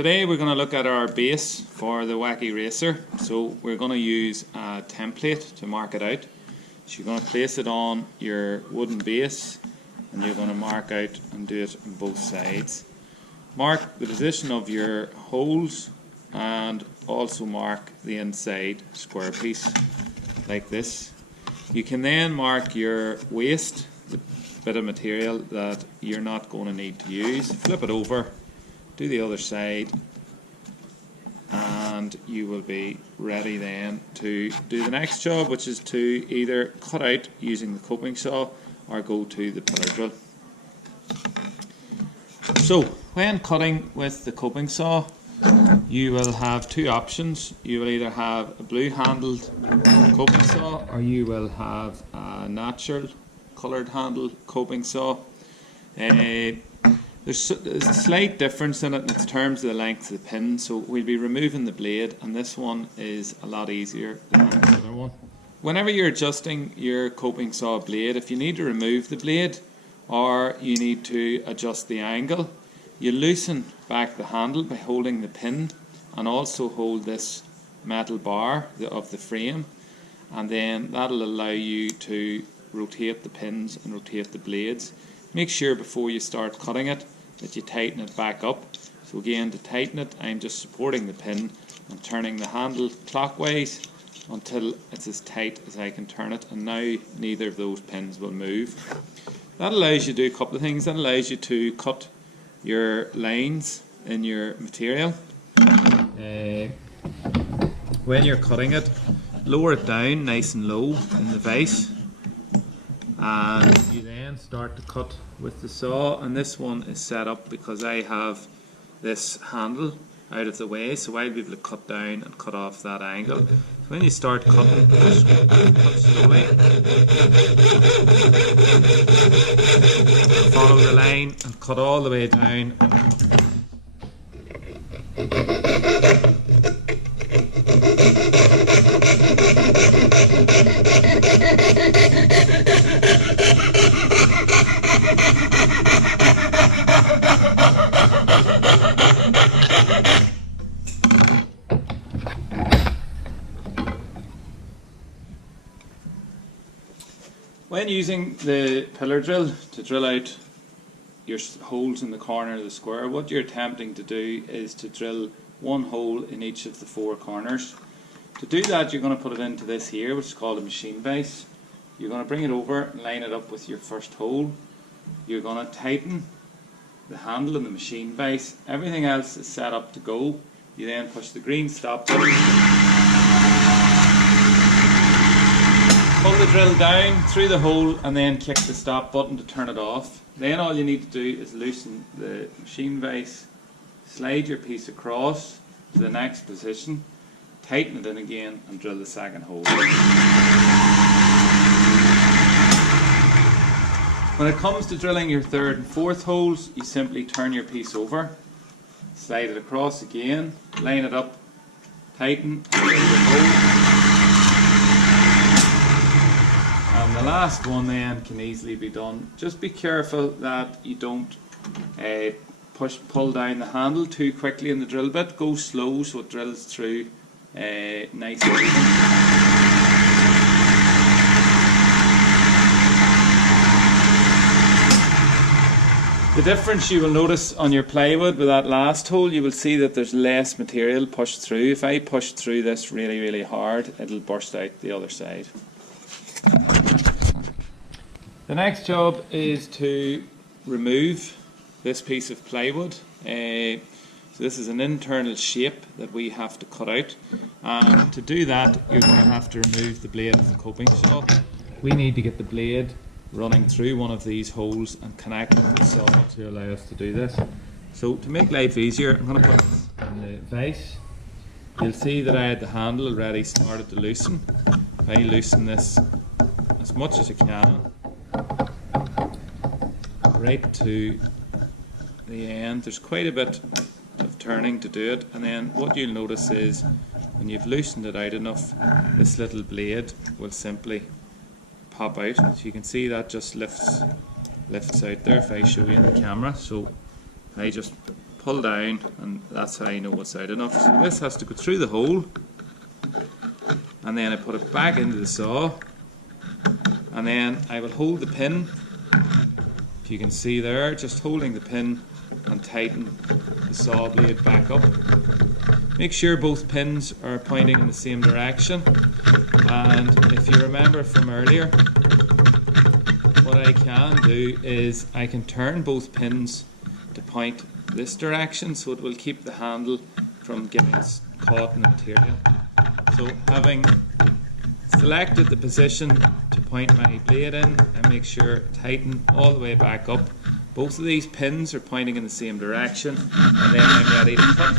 Today we're going to look at our base for the Wacky Racer. So we're going to use a template to mark it out. So you're going to place it on your wooden base and you're going to mark out and do it on both sides. Mark the position of your holes and also mark the inside square piece like this. You can then mark your waste, the bit of material that you're not going to need to use. Flip it over, do the other side, and you will be ready then to do the next job, which is to either cut out using the coping saw or go to the pillar drill. So when cutting with the coping saw, you will have two options. You will either have a blue handled coping saw or you will have a natural coloured handled coping saw. There's a slight difference in it in terms of the length of the pin, so we'll be removing the blade, and this one is a lot easier than the other one. Whenever you're adjusting your coping saw blade, if you need to remove the blade or you need to adjust the angle, you loosen back the handle by holding the pin and also hold this metal bar of the frame, and then that'll allow you to rotate the pins and rotate the blades. Make sure before you start cutting it that you tighten it back up. So again, to tighten it, I'm just supporting the pin and turning the handle clockwise until it's as tight as I can turn it, and now neither of those pins will move. That allows you to do a couple of things. That allows you to cut your lines in your material. When you're cutting it, lower it down nice and low in the vise, and you then start to cut with the saw. And this one is set up because I have this handle out of the way, so I'll be able to cut down and cut off that angle. So when you start cutting, just cut slowly, follow the line and cut all the way down. When using the pillar drill to drill out your holes in the corner of the square, what you're attempting to do is to drill one hole in each of the four corners. To do that, you're going to put it into this here, which is called a machine vise. You're going to bring it over and line it up with your first hole. You're going to tighten the handle in the machine vise. Everything else is set up to go. You then push the green stop button, pull the drill down through the hole, and then kick the stop button to turn it off. Then all you need to do is loosen the machine vise, slide your piece across to the next position, tighten it in again, and drill the second hole. When it comes to drilling your third and fourth holes, you simply turn your piece over, slide it across again, line it up, tighten, and drill the hole. And the last one then can easily be done. Just be careful that you don't pull down the handle too quickly in the drill bit. Go slow so it drills through nice and even. The difference you will notice on your plywood with that last hole, you will see that there's less material pushed through. If I push through this really hard, it'll burst out the other side. The next job is to remove this piece of plywood. So this is an internal shape that we have to cut out, and to do that you're going to have to remove the blade of the coping saw. We need to get the blade running through one of these holes and connect with the saw to allow us to do this. So to make life easier, I'm going to put this in the vise. You'll see that I had the handle already started to loosen. If I loosen this as much as I can, right to the end, there's quite a bit of turning to do it, and then what you'll notice is when you've loosened it out enough, this little blade will simply pop out. So you can see that just lifts out there if I show you in the camera. So I just pull pull down, and that's how I know it's out enough. So this has to go through the hole, and then I put it back into the saw, and then I will hold the pin, if you can see there, just holding the pin and tighten the saw blade back up. Make sure both pins are pointing in the same direction, and if you remember from earlier, what I can do is I can turn both pins to point this direction, so it will keep the handle from getting caught in the material. So having selected the position to point my blade in, I make sure tighten all the way back up. Both of these pins are pointing in the same direction, and then I'm ready to cut.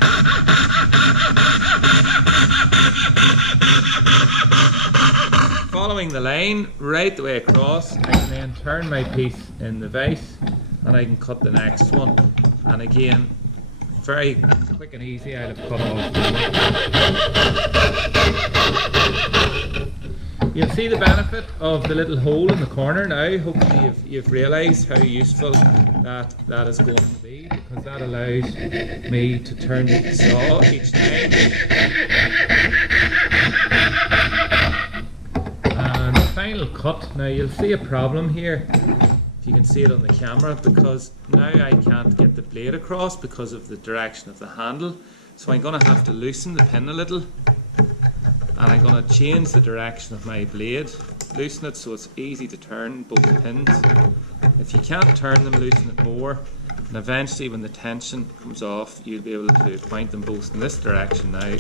Following the line right the way across, I can then turn my piece in the vise and I can cut the next one. And again, very quick and easy, I'll have cut off. You'll see the benefit of the little hole in the corner now. Hopefully you've realised how useful that is going to be, because that allows me to turn the saw each time. And the final cut, now you'll see a problem here, if you can see it on the camera, because now I can't get the blade across because of the direction of the handle. So I'm going to have to loosen the pin a little, and I'm going to change the direction of my blade, loosen it so it's easy to turn both pins. If you can't turn them, loosen it more, and eventually when the tension comes off, you'll be able to point them both in this direction now.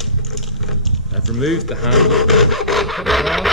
I've removed the handle, put it off.